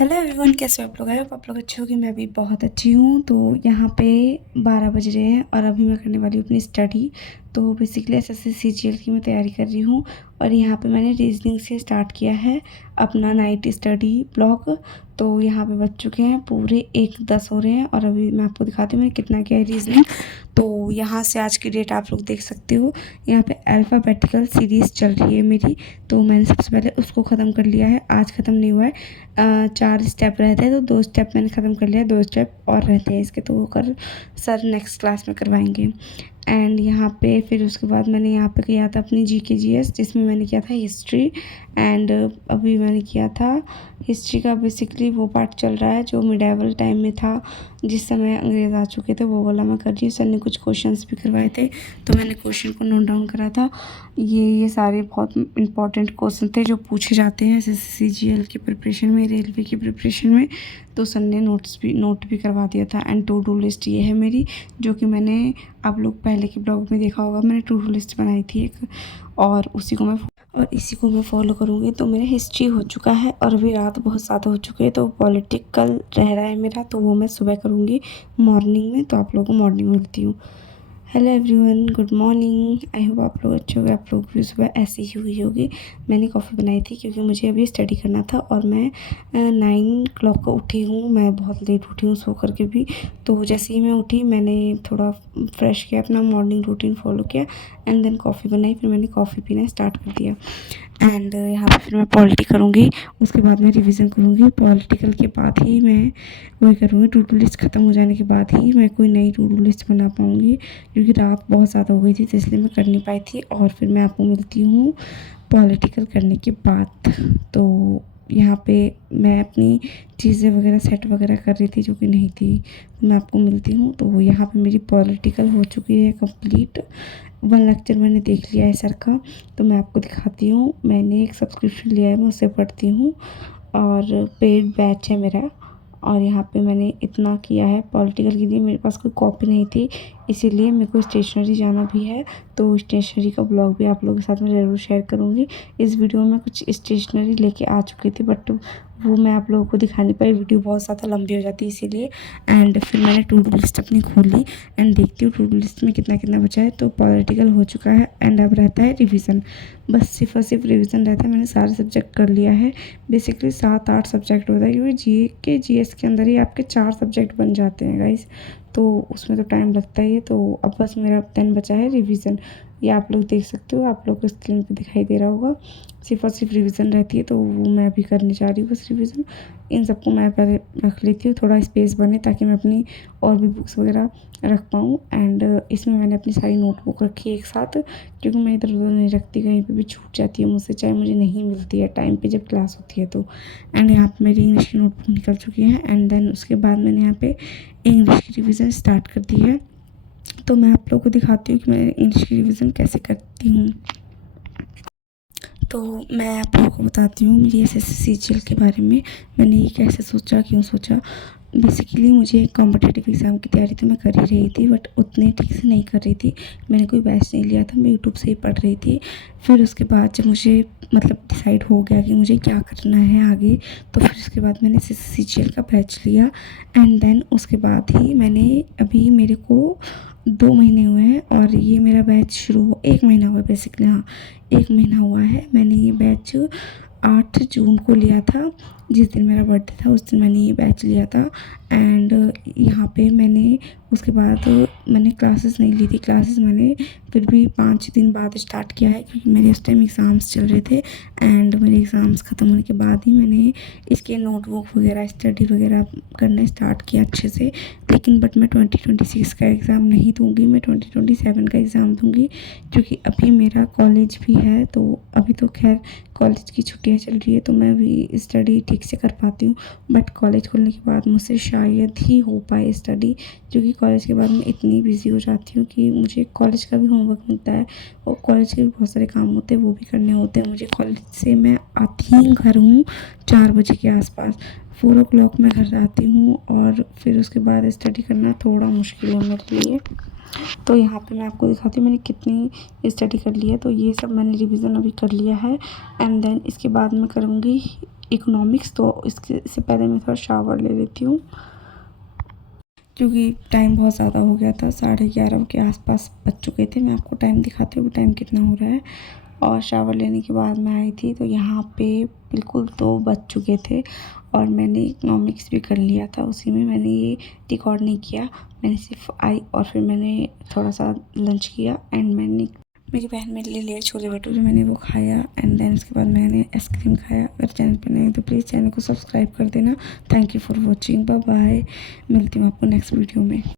Hello everyone, कैसे हो आप लोग? आए हो आप लोग अच्छे हो कि मैं भी बहुत अच्छी हूँ। तो यहाँ पे 12 बज रहे हैं और अभी मैं करने वाली हूँ अपनी स्टडी। तो बेसिकली एसएससी सीजीएल की मैं तैयारी कर रही हूँ और यहाँ पे मैंने रीजनिंग से स्टार्ट किया है अपना नाइट स्टडी ब्लॉग। तो यहाँ पे बज चुके हैं पूरे 1:10 हो रहे हैं और अभी मैं आपको दिखाती हूँ मैंने कितना किया है रीजनिंग। तो यहाँ से आज की डेट आप लोग देख सकते हो। यहाँ पे अल्फ़ाबेटिकल सीरीज़ चल रही है मेरी। तो मैंने सबसे पहले उसको ख़त्म कर लिया है, आज ख़त्म नहीं हुआ है। 4 स्टेप रहते हैं तो 2 स्टेप मैंने ख़त्म कर लिया, 2 स्टेप और रहते हैं इसके, तो वो कर सर नेक्स्ट क्लास में करवाएंगे। एंड यहाँ पे फिर उसके बाद मैंने यहाँ पे किया था अपनी जीके जीएस, जिसमें मैंने किया था हिस्ट्री। एंड अभी मैंने किया था हिस्ट्री का बेसिकली वो पार्ट चल रहा है जो मिडेवल टाइम में था, जिस समय अंग्रेज़ आ चुके थे, वो वाला मैं कर रही हूँ। सर ने कुछ क्वेश्चंस भी करवाए थे तो मैंने क्वेश्चन को नोट डाउन करा था। ये सारे बहुत इंपॉर्टेंट क्वेश्चन थे जो पूछे जाते हैं एसएससी जीएल की प्रिपरेशन में, रेलवे की प्रिपरेशन में। तो सर ने नोट भी करवा दिया था। एंड टू डू लिस्ट ये है मेरी, जो कि मैंने आप लोग पहले के ब्लॉग में देखा होगा। मैंने टू डू लिस्ट बनाई थी एक, और इसी को मैं फॉलो करूँगी। तो मेरा हिस्ट्री हो चुका है और अभी रात बहुत ज़्यादा हो चुकी है, तो पॉलिटिकल रह रहा है मेरा, तो वो मैं सुबह करूँगी मॉर्निंग में। तो आप लोगों को मॉर्निंग में मिलती हूँ। Hello everyone, good morning. I hope आप लोग अच्छे होंगे, आप लोग भी सुबह ऐसी ही हुई होगी। मैंने कॉफ़ी बनाई थी क्योंकि मुझे अभी स्टडी करना था और मैं 9 o'clock को उठी हूँ। मैं बहुत लेट उठी हूँ सो करके भी। तो जैसे ही मैं उठी मैंने थोड़ा फ्रेश किया, अपना मॉर्निंग रूटीन फॉलो किया एंड देन कॉफ़ी बनाई। फिर मैंने कॉफ़ी पीना स्टार्ट कर दिया। एंड यहाँ पे फिर मैं पॉलिटी करूँगी, उसके बाद मैं रिवीजन करूँगी। पॉलिटिकल के बाद ही मैं वही करूँगी, टू डू लिस्ट ख़त्म हो जाने के बाद ही मैं कोई नई टू डू लिस्ट बना पाऊँगी, क्योंकि रात बहुत ज़्यादा हो गई थी तो इसलिए मैं कर नहीं पाई थी। और फिर मैं आपको मिलती हूँ पॉलिटिकल करने के बाद। तो यहाँ पे मैं अपनी चीज़ें वगैरह सेट वगैरह कर रही थी जो कि नहीं थी, तो मैं आपको मिलती हूँ। तो यहाँ पे मेरी पॉलिटिकल हो चुकी है कंप्लीट। 1 लेक्चर मैंने देख लिया है सर का, तो मैं आपको दिखाती हूँ। मैंने एक सब्सक्रिप्शन लिया है, मैं उससे पढ़ती हूँ और पेड बैच है मेरा। और यहाँ पे मैंने इतना किया है पॉलिटिकल के लिए। मेरे पास कोई कॉपी नहीं थी, इसीलिए मेरे को स्टेशनरी जाना भी है, तो स्टेशनरी का ब्लॉग भी आप लोगों के साथ में ज़रूर शेयर करूँगी। इस वीडियो में कुछ स्टेशनरी लेके आ चुकी थी बट वो मैं आप लोगों को दिखा नहीं पाई, वीडियो बहुत ज़्यादा लंबी हो जाती है इसीलिए। एंड फिर मैंने टू डू लिस्ट अपनी खोल ली एंड देखती हूँ टू डू लिस्ट में कितना कितना बचा है। तो पॉलिटिकल हो चुका है एंड अब रहता है रिवीजन। बस सिर्फ और सिर्फ रिवीजन रहता है। मैंने सारे सब्जेक्ट कर लिया है। बेसिकली 7-8 सब्जेक्ट होता है, क्योंकि जीके जीएस के अंदर ही आपके 4 सब्जेक्ट बन जाते हैं गाइस, तो उसमें तो टाइम लगता ही है। तो अब बस मेरा 10 बचा है रिवीजन। ये आप लोग देख सकते हो, आप लोग को स्क्रीन पे दिखाई दे रहा होगा। सिर्फ और सिर्फ रिवीजन रहती है, तो वो मैं अभी करने जा रही हूँ बस रिवीजन। इन सबको मैं पहले रख लेती हूँ, थोड़ा स्पेस बने ताकि मैं अपनी और भी बुक्स वगैरह रख पाऊँ। एंड इसमें मैंने अपनी सारी नोटबुक रखी है एक साथ, क्योंकि मैं इधर उधर नहीं रखती, कहीं पे भी छूट जाती है मुझसे, चाहे मुझे नहीं मिलती है टाइम पे जब क्लास होती है तो। एंड यहाँ पे मेरी इंग्लिश की नोटबुक निकल चुकी है एंड देन उसके बाद मैंने यहाँ पे इंग्लिश की रिवीजन स्टार्ट कर दी है। तो मैं आप लोगों को दिखाती हूँ कि मैं इंग्लिश की रिवीजन कैसे करती हूँ। तो मैं आप लोगों को बताती हूँ मेरी एसएससी सीजीएल के बारे में। मैंने ये कैसे सोचा, क्यों सोचा। बेसिकली मुझे कॉम्पिटिटिव एग्ज़ाम की तैयारी तो मैं कर ही रही थी, बट उतने ठीक से नहीं कर रही थी। मैंने कोई बैच नहीं लिया था, मैं यूट्यूब से ही पढ़ रही थी। फिर उसके बाद जब मुझे मतलब डिसाइड हो गया कि मुझे क्या करना है आगे, तो फिर उसके बाद मैंने एसएससी सीजीएल का बैच लिया। एंड देन उसके बाद ही मैंने, अभी मेरे को 2 महीने हुए हैं और ये मेरा बैच शुरू हो 1 महीना हुआ बेसिकली, हाँ 1 महीना हुआ है। मैंने ये बैच 8 जून को लिया था, जिस दिन मेरा बर्थडे था उस दिन मैंने ये बैच लिया था। एंड यहाँ पे मैंने उसके बाद मैंने क्लासेस नहीं ली थी। क्लासेस मैंने फिर भी 5 दिन बाद स्टार्ट किया है, क्योंकि मेरे उस टाइम एग्ज़ाम्स चल रहे थे। एंड मेरे एग्ज़ाम्स ख़त्म होने के बाद ही मैंने इसके नोटबुक वगैरह स्टडी वगैरह करना स्टार्ट किया अच्छे से। लेकिन बट मैं 2026 का एग्ज़ाम नहीं दूँगी, मैं 2027 का एग्ज़ाम दूँगी, क्योंकि अभी मेरा कॉलेज भी है। तो अभी तो खैर कॉलेज की छुट्टियाँ चल रही है तो मैं भी स्टडी ठीक से कर पाती हूँ, बट कॉलेज खुलने के बाद मुझसे शायद ही हो पाए स्टडी, क्योंकि कॉलेज के बाद मैं इतनी बिज़ी हो जाती हूँ कि मुझे कॉलेज का भी होमवर्क मिलता है और कॉलेज के भी बहुत सारे काम होते हैं, वो भी करने होते हैं मुझे। कॉलेज से मैं आती ही घर हूँ 4 बजे के आसपास, 4 o'clock मैं घर आती हूँ और फिर उसके बाद स्टडी करना थोड़ा मुश्किल है मेरे लिए। तो यहाँ पे मैं आपको दिखाती हूँ मैंने कितनी स्टडी कर ली है। तो ये सब मैंने रिवीजन अभी कर लिया है एंड देन इसके बाद मैं करूँगी इकोनॉमिक्स। तो इससे पहले मैं थोड़ा शावर ले लेती हूँ क्योंकि टाइम बहुत ज़्यादा हो गया था, 11:30 के आसपास बज चुके थे। मैं आपको टाइम दिखाती हूँ कि टाइम कितना हो रहा है। और शावर लेने के बाद मैं आई थी तो यहाँ पे बिल्कुल 2 बज चुके थे और मैंने इकोनॉमिक्स भी कर लिया था। उसी में मैंने ये रिकॉर्ड नहीं किया, मैंने सिर्फ आई और फिर मैंने थोड़ा सा लंच किया एंड मेरी बहन मेरे लिए ले छोले भटूरे, मैंने वो खाया एंड देन उसके बाद मैंने आइसक्रीम खाया। अगर चैनल पर नए तो प्लीज़ चैनल को सब्सक्राइब कर देना। Thank you for watching, bye bye. मिलती हूँ आपको नेक्स्ट वीडियो में।